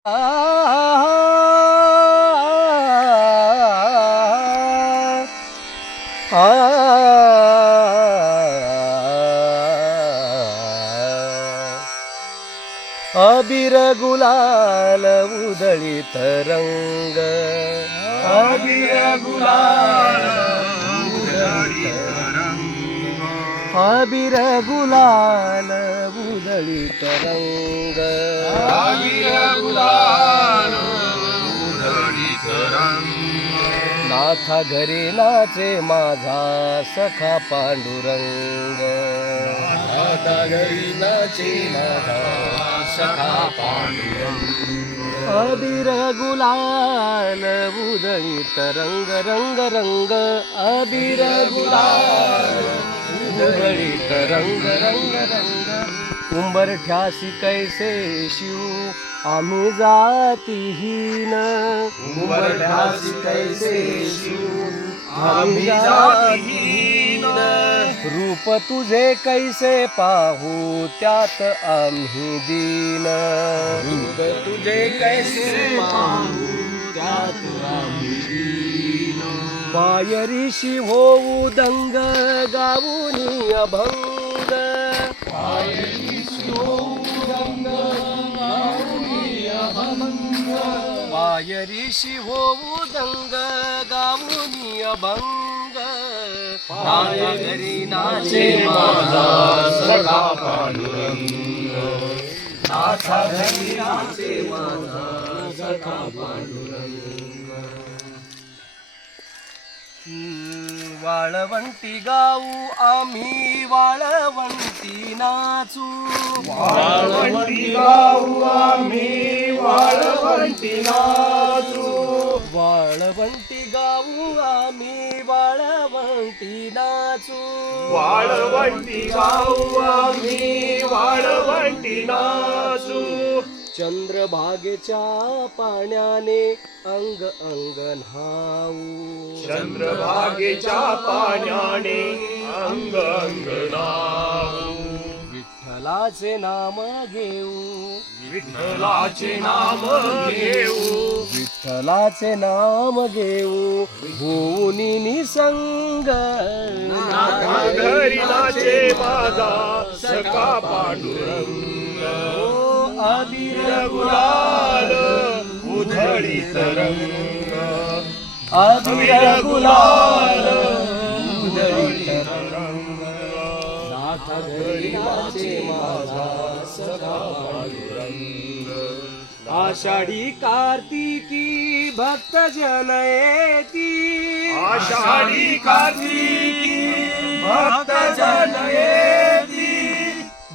अबीर गुलाल उधळीत रंग, अबीर गुलाल उधळीत रंग, अबीर गुलाल उधळीत रंग, अबीर गुलाल उधळीत रंग. नाथा घरी नाचे माझा सखा पांडुरंग, नाथा घरी नाचे माझा सखा पांडुरंग. अबीर गुलाल उधळीत रंग रंग रंग, अबीर गुलाल उधळीत रंग रंग रंग. उंबरठ्यासी कैसे शिव आम्ही जातीहीन, उंबरठ्यासी कैसे शिव आम्ही जातीहीन. रूप तुझे कैसे पाहू त्यात आम्ही दीन, रूप तुझे कैसे पाहू त्यात आम्ही दीन. पायरीशी होऊ दंग गाऊनी अभंग, पायरीशी होऊ दंग गाऊनी अभंग. पायरीशी होऊ दंग गाऊनी अभंग. माझ्या घरी नाचे माझा सखा पांडुरंग, नाथा घरी नाचे माझा सखा पांडुरंग. वाळवंटी गाऊ आम्ही वाळवंटी नाचू, वाळवंटी गाऊ आम्ही वाळवंटी नाचू. वाळवंटी गाऊ आम्ही वाळवंटी नाचू. वाळवंटी गाऊ आम्ही वाळवंटी नाचू. चंद्रभागेच्या पाण्याने अंग अंग न्हाऊ, चंद्रभागेच्या पाण्याने अंग अंग न्हाऊ. विठ्ठलाचे नाम घेऊ, विठ्ठलाचे नाम घेऊ, विठ्ठलाचे नाम घेऊ होऊन निसंग. नाथा घरी नाचे माझा सखा पांडुरंग. अबीर गुलाल उधळीत रंग, अबीर गुलाल उधळीत रंग. नाथा घरी नाचे माझा सखा पांडुरंग. आषाढी कार्तिकी भक्त जन येती, आषाढी कार्तिकी भक्त जन येती,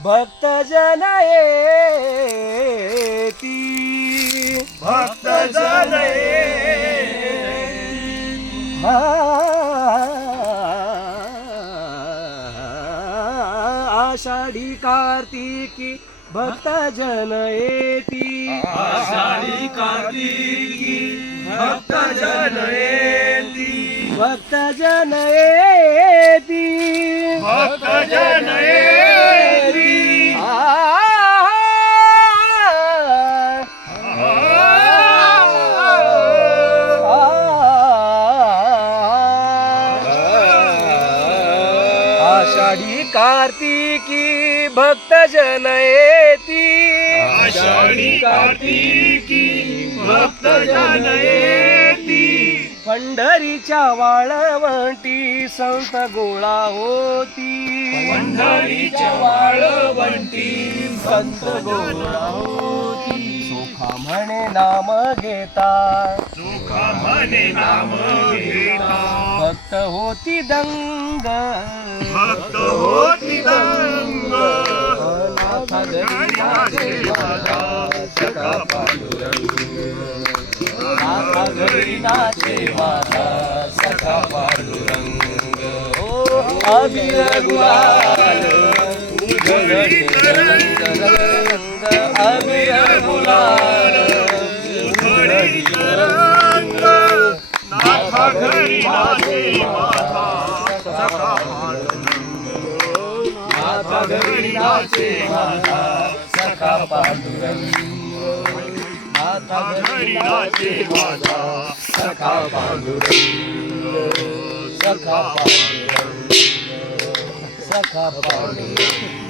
भक्त जन येती, भक्त जन येती. आषाढी कार्तिकी भक्त जन येती, आषाढी कार्तिकी भक्त जन येती, भक्त जन येती, भक्त जन येती. आषाढी कार्तिकी भक्त जन येती, आषाढी कार्तिकी भक्त जन येती. पंढरीच्या वाळवंटी संत गोळा होती, पंढरीच्या वाळवंटी संत गोळा होती. सुखा म्हणे नाम घेता, सुखा म्हणे नाम घेता, भक्त होती दंग, भक्त होती दंग. नाथा घरी नाचे माझा सखा पांडुरंग, नाथा घरी नाचे माझा सखा पांडुरंग. ओ अबीर गुलाल उधळीत रंग, रंग, अबीर गुलाल उधळीत रंग. नाथा घरी नाचे माझा सखा पांडुरंग, नाथा घरी नाचे माझा सखा पांडुरंग. नाथा घरी नाचे माझा सखा पांडुरंग सखा पांडुरंग सखा पांडुरंग